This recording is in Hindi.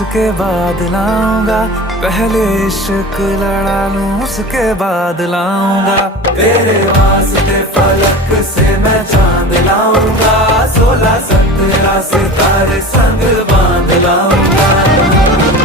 उसके बाद लाऊंगा, पहले इश्क लड़ा लूं उसके बाद लाऊंगा। तेरे वास्ते फलक से मैं चांद लाऊंगा, 16-17 सितारे संग बांध लाऊंगा।